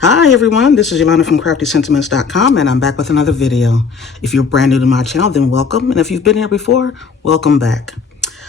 Hi everyone, this is Yolanda from CraftySentiments.com and I'm back with another video. If you're brand new to my channel, then welcome. And if you've been here before, welcome back.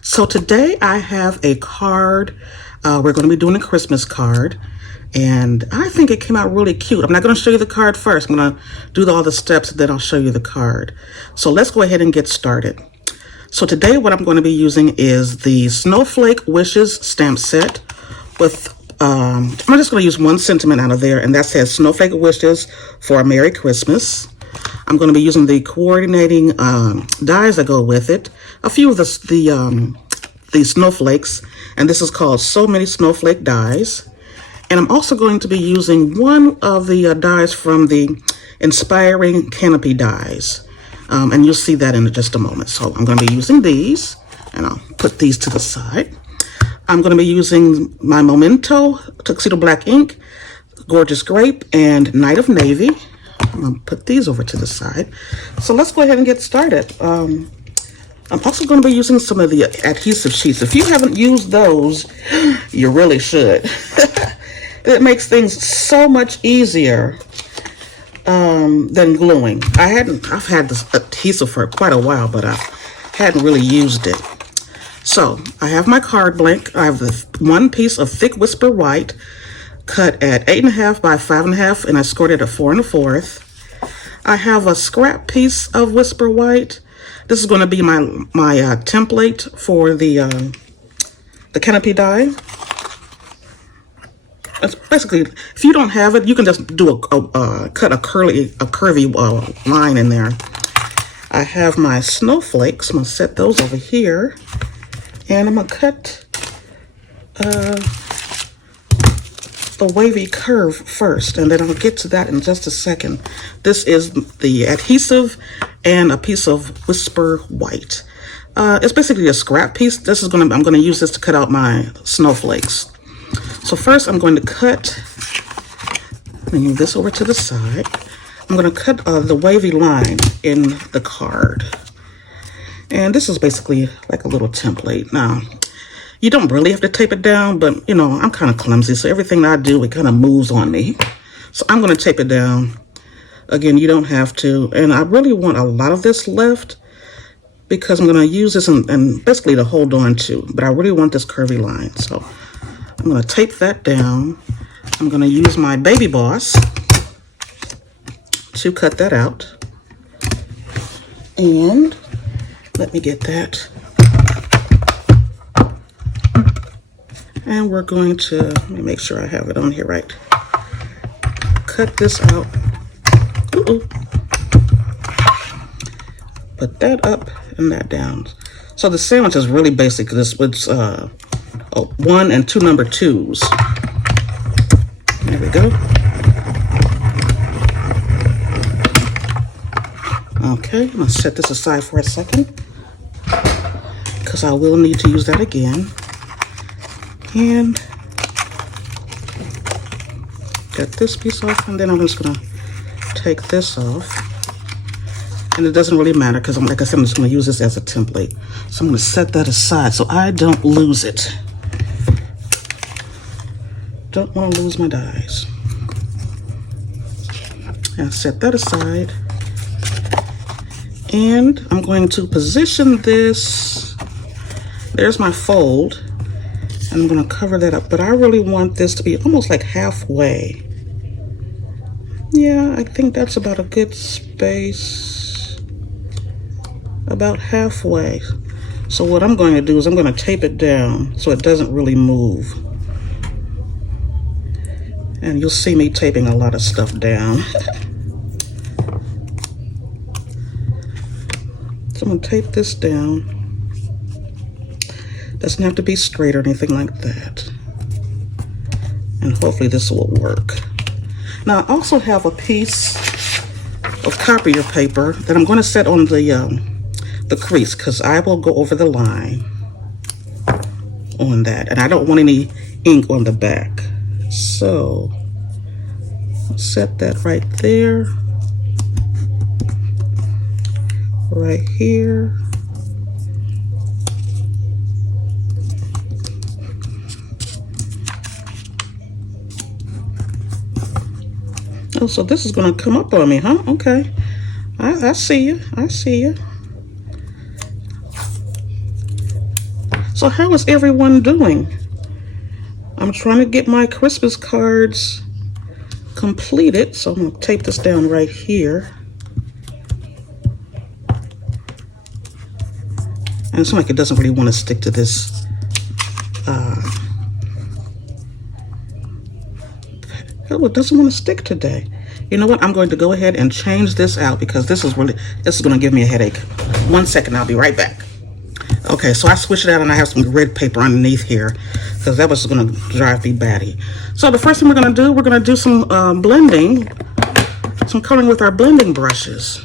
So today I have a card. We're going to be doing a Christmas card. And I think it came out really cute. I'm not going to show you the card first. I'm going to do all the steps, then I'll show you the card. So let's go ahead and get started. So today what I'm going to be using is the Snowflake Wishes stamp set with I'm just going to use one sentiment out of there, and that says Snowflake Wishes for a Merry Christmas. I'm going to be using the coordinating dies that go with it, a few of the snowflakes, and this is called So Many Snowflake Dies. And I'm also going to be using one of the dies from the Inspiring Canopy dies, and you'll see that in just a moment. So I'm going to be using these, and I'll put these to the side. I'm going to be using my Memento Tuxedo Black ink, Gorgeous Grape, and Night of Navy. I'm going to put these over to the side. So let's go ahead and get started. I'm also going to be using some of the adhesive sheets. If you haven't used those, you really should. It makes things so much easier than gluing. I've had this adhesive for quite a while, but I hadn't really used it. So I have my card blank. I have the one piece of thick Whisper White cut at 8.5 by 5.5 and I scored it at 4 1/4. I have a scrap piece of Whisper White. This is going to be my template for the canopy die. It's basically, if you don't have it, you can just do cut a curvy line in there. I have my snowflakes. I'm going to set those over here. And I'm going to cut the wavy curve first, and then I'll get to that in just a second. This is the adhesive and a piece of Whisper White. It's basically a scrap piece. I'm going to use this to cut out my snowflakes. So first I'm going to cut, move this over to the side. I'm going to cut the wavy line in the card. And this is basically like a little template. Now, you don't really have to tape it down, but you know, I'm kind of clumsy, so everything I do, it kind of moves on me. So I'm going to tape it down. Again, you don't have to. And I really want a lot of this left because I'm going to use this and basically to hold on to, but I really want this curvy line. So I'm going to tape that down. I'm going to use my Baby Boss to cut that out. And let me get that. And we're going to, let me make sure I have it on here right. Cut this out. Put that up and that down. So the sandwich is really basic. This was 1 and 2 number 2s. There we go. Okay, I'm going to set this aside for a second because I will need to use that again. And get this piece off, and then I'm just going to take this off. And it doesn't really matter because, like I said, I'm just going to use this as a template. So I'm going to set that aside so I don't lose it. Don't want to lose my dies. And set that aside. And I'm going to position this. There's my fold. And I'm going to cover that up. But I really want this to be almost like halfway. Yeah, I think that's about a good space. About halfway. So what I'm going to do is I'm going to tape it down so it doesn't really move. And you'll see me taping a lot of stuff down. So I'm going to tape this down. Doesn't have to be straight or anything like that. And hopefully this will work. Now I also have a piece of copier paper that I'm going to set on the crease because I will go over the line on that. And I don't want any ink on the back. So I'll set that right there. Right here. Oh, so this is going to come up on me, huh? Okay. I see you. I see you. So how is everyone doing? I'm trying to get my Christmas cards completed. So I'm going to tape this down right here. And it's like it doesn't really want to stick to this. It doesn't want to stick today. You know what? I'm going to go ahead and change this out because this is going to give me a headache. 1 second, I'll be right back. Okay, so I switched it out and I have some grid paper underneath here because that was going to drive me batty. So the first thing we're going to do some blending, some coloring with our blending brushes.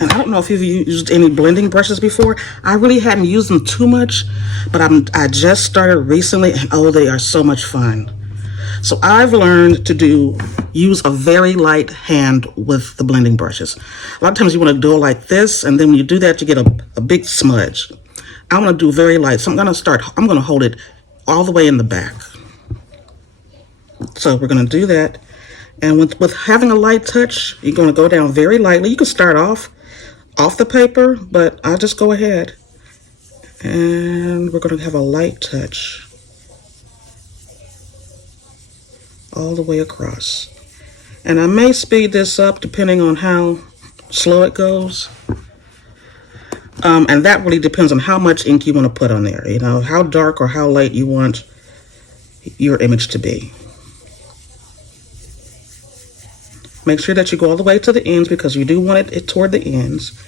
And I don't know if you've used any blending brushes before. I really hadn't used them too much, but I just started recently, and oh, they are so much fun. So I've learned to use a very light hand with the blending brushes. A lot of times you want to do it like this, and then when you do that, you get a big smudge. I want to do very light, so I'm going to hold it all the way in the back. So we're going to do that. And with having a light touch, you're going to go down very lightly. You can start off the paper, but I'll just go ahead. And we're going to have a light touch all the way across. And I may speed this up depending on how slow it goes. And that really depends on how much ink you want to put on there. You know, how dark or how light you want your image to be. Make sure that you go all the way to the ends because you do want it toward the ends.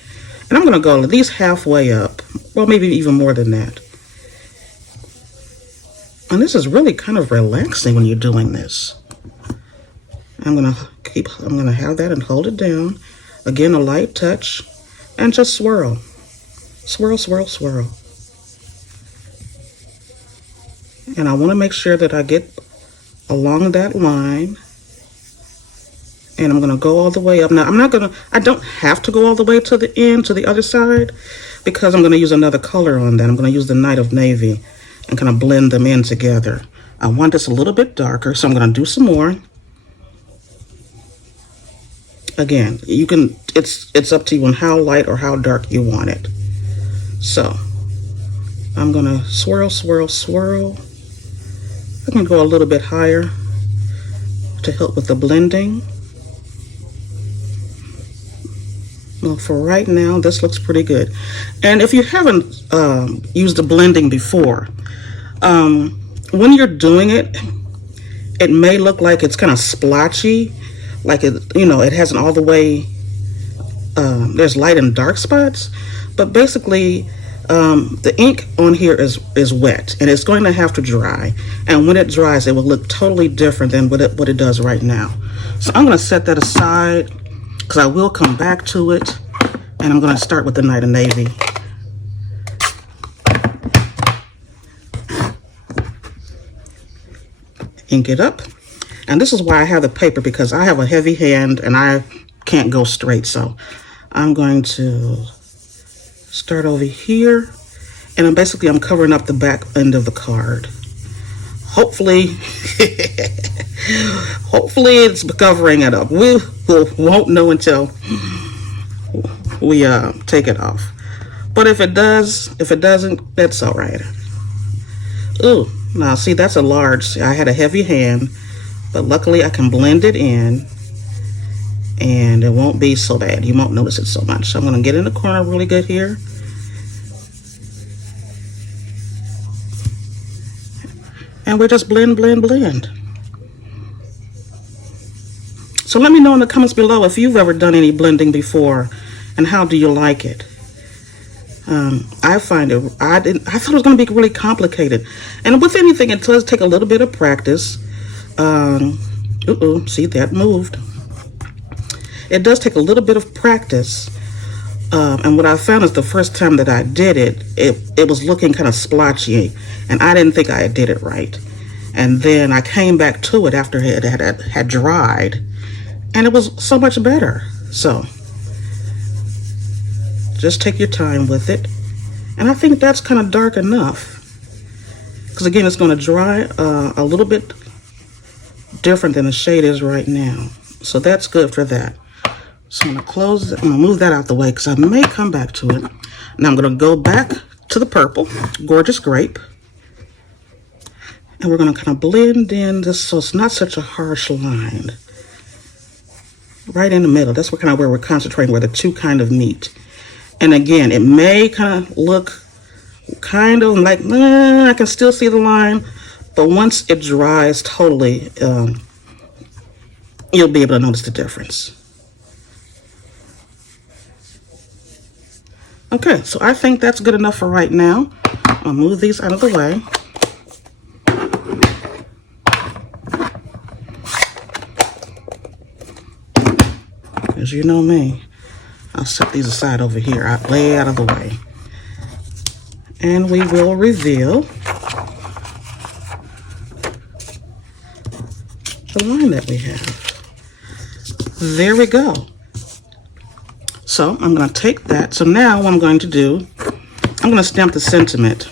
And I'm going to go at least halfway up. Well, maybe even more than that. And this is really kind of relaxing when you're doing this. I'm going to have that and hold it down. Again, a light touch and just swirl. Swirl, swirl, swirl. And I want to make sure that I get along that line. And I'm going to go all the way up. Now, I don't have to go all the way to the end, to the other side, because I'm going to use another color on that. I'm going to use the Night of Navy and kind of blend them in together. I want this a little bit darker, so I'm going to do some more. Again, it's up to you on how light or how dark you want it. So, I'm going to swirl, swirl, swirl. I can go a little bit higher to help with the blending. Well, for right now, this looks pretty good. And if you haven't used the blending before, when you're doing it, it may look like it's kind of splotchy, like it hasn't all the way, there's light and dark spots, but basically the ink on here is wet and it's going to have to dry. And when it dries, it will look totally different than what it does right now. So I'm going to set that aside, because I will come back to it, and I'm going to start with the Night of Navy. Ink it up. And this is why I have the paper, because I have a heavy hand and I can't go straight. So I'm going to start over here, and I'm covering up the back end of the card. Hopefully, hopefully it's covering it up. We won't know until we take it off. But if it doesn't, that's all right. Ooh, now see, that's a large. I had a heavy hand, but luckily I can blend it in, and it won't be so bad. You won't notice it so much. So I'm going to get in the corner really good here. And we just blend, blend, blend. So let me know in the comments below if you've ever done any blending before, and how do you like it? I thought it was going to be really complicated. And with anything, it does take a little bit of practice. See, that moved. It does take a little bit of practice. And what I found is the first time that I did it, it was looking kind of splotchy, and I didn't think I did it right. And then I came back to it after it had dried, and it was so much better. So just take your time with it. And I think that's kind of dark enough, because again, it's going to dry a little bit different than the shade is right now. So that's good for that. So I'm gonna move that out the way because I may come back to it. Now I'm gonna go back to the purple, Gorgeous Grape. And we're gonna kind of blend in this so it's not such a harsh line. Right in the middle, that's kind of where we're concentrating, where the two kind of meet. And again, it may kind of look kind of like, I can still see the line, but once it dries totally, you'll be able to notice the difference. Okay, so I think that's good enough for right now. I'll move these out of the way. As you know me, I'll set these aside over here, way out of the way. And we will reveal the line that we have. There we go. So I'm going to take that. So now what I'm going to do, I'm going to stamp the sentiment.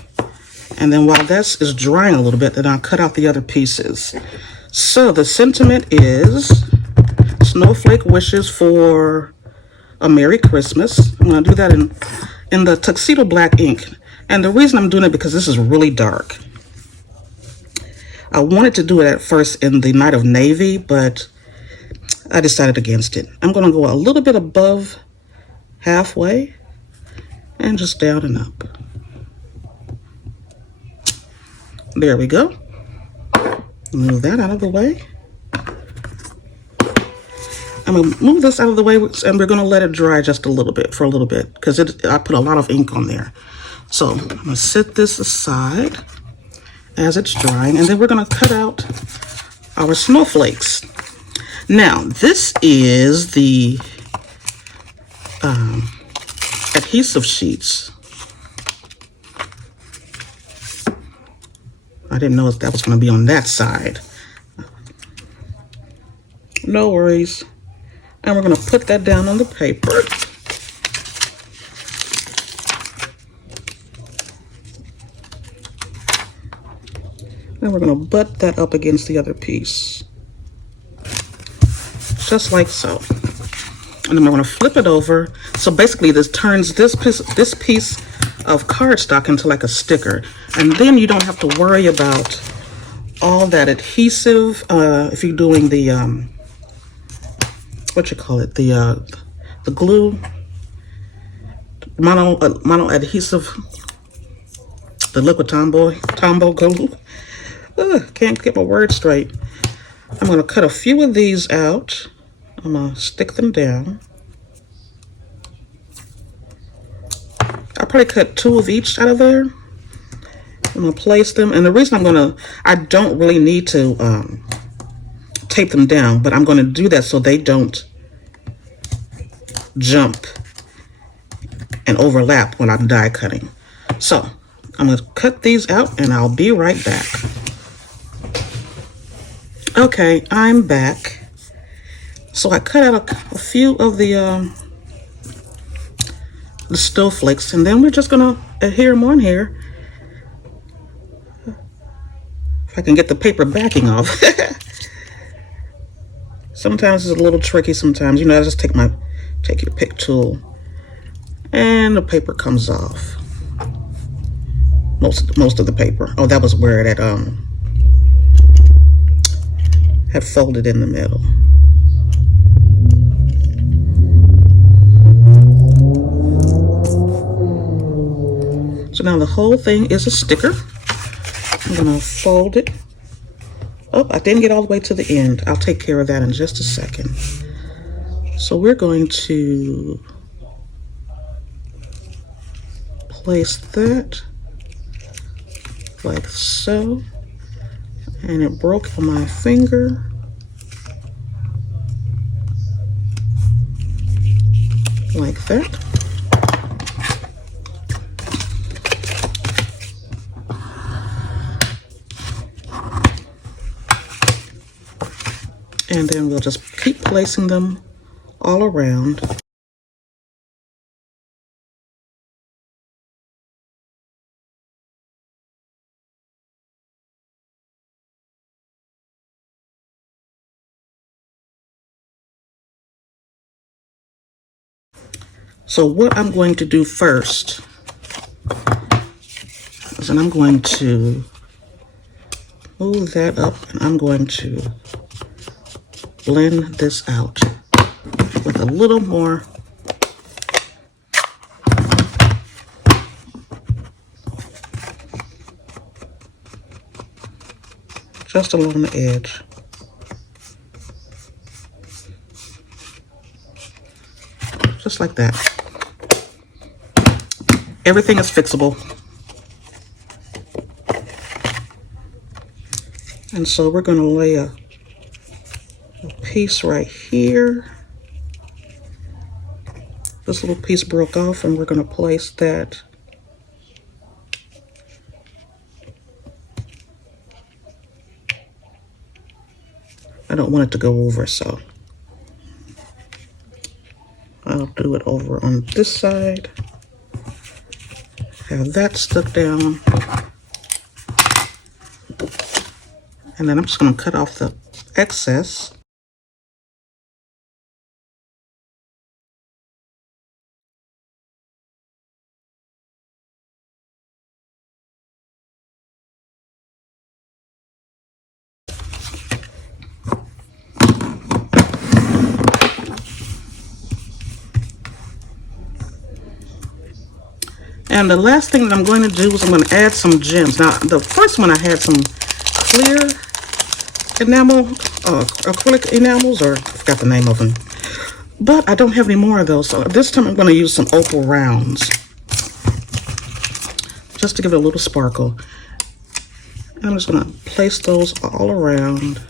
And then while this is drying a little bit, then I'll cut out the other pieces. So the sentiment is Snowflake Wishes for a Merry Christmas. I'm going to do that in the Tuxedo Black ink. And the reason I'm doing it because this is really dark. I wanted to do it at first in the Night of Navy, but I decided against it. I'm going to go a little bit above halfway and just down and up. There we go. Move that out of the way. I'm going to move this out of the way, and we're going to let it dry just a little bit, because I put a lot of ink on there. So I'm going to set this aside as it's drying, and then we're going to cut out our snowflakes. Now, this is the adhesive sheets. I didn't know that was going to be on that side. No worries. And we're going to put that down on the paper. Then we're going to butt that up against the other piece. Just like so. And then we're going to flip it over. So basically this turns this piece of cardstock into like a sticker. And then you don't have to worry about all that adhesive. If you're doing the, what you call it? The glue. Mono adhesive. The liquid Tombow glue. Can't get my words straight. I'm going to cut a few of these out. I'm going to stick them down. I'll probably cut 2 of each out of there. I'm going to place them. And the reason I don't really need to tape them down, but I'm going to do that so they don't jump and overlap when I'm die cutting. So I'm going to cut these out and I'll be right back. Okay, I'm back. So I cut out a few of the snowflakes, and then we're just gonna adhere them on here. If I can get the paper backing off. Sometimes it's a little tricky. Sometimes, I just take your pick tool, and the paper comes off. Most of the paper. Oh, that was where it had folded in the middle. So now the whole thing is a sticker. I'm gonna fold it. Oh, I didn't get all the way to the end. I'll take care of that in just a second. So we're going to place that like so. And it broke on my finger. Like that. And then we'll just keep placing them all around. So what I'm going to do first is I'm going to move that up, and I'm going to blend this out with a little more just along the edge. Just like that. Everything is fixable. And so we're going to lay a piece right here. This little piece broke off, and we're going to place that I don't want it to go over, so I'll do it over on this side. Have that stuck down. And then I'm just going to cut off the excess. And the last thing that I'm going to do is I'm going to add some gems. Now, the first one I had some clear enamel, acrylic enamels, or I forgot the name of them. But I don't have any more of those. So this time I'm going to use some opal rounds, just to give it a little sparkle. And I'm just going to place those all around.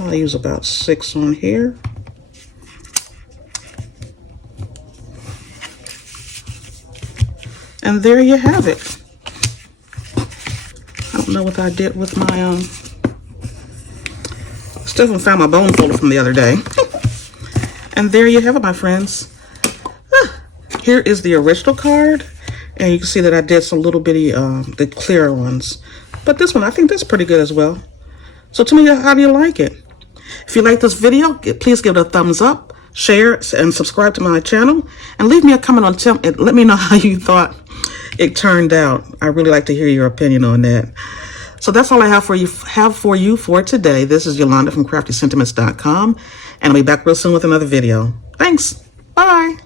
I'll use about 6 on here. And there you have it. I don't know what I did with my, still haven't found my bone folder from the other day. And there you have it, my friends. Here is the original card. And you can see that I did some little bitty, the clearer ones. But this one, I think that's pretty good as well. So tell me, how do you like it? If you like this video, please give it a thumbs up, share, and subscribe to my channel. And leave me a comment on and let me know how you thought it turned out. I really like to hear your opinion on that. So that's all I have for you for today. This is Yolanda from CraftySentiments.com, and I'll be back real soon with another video. Thanks. Bye.